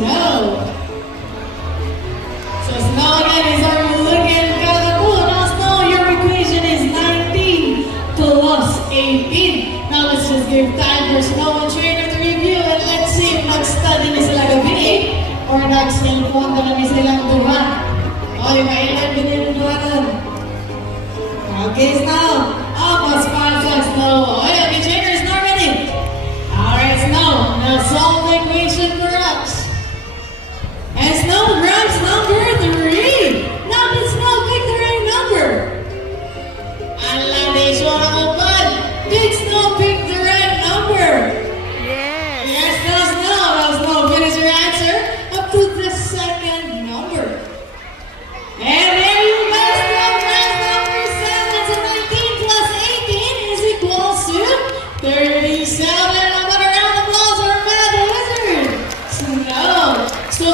Snow. So Snow again is our looking kagaku. Now Snow, your equation is 19 plus 18. Now let's just give time for Snow and Trainer to review and let's see if nag-study ni sila gabi or nag-cellphone na lang silang duha. O, yung kailan binilduha nun. Okay, Snow. Mas para Snow. Okay, Trainer is not ready. Alright, Snow. Now solve the equation for us. And Snow grabs number 3. Now did Snow pick the right number? Alam ako ba? Did Snow pick the right number? Yes. Yes, now Snow finish your answer up to the second number. And there you go, Snow grabs number 7. So 19 plus 18 is equals to 37. I'm gonna round of applause for Mad Wizard. Snow. So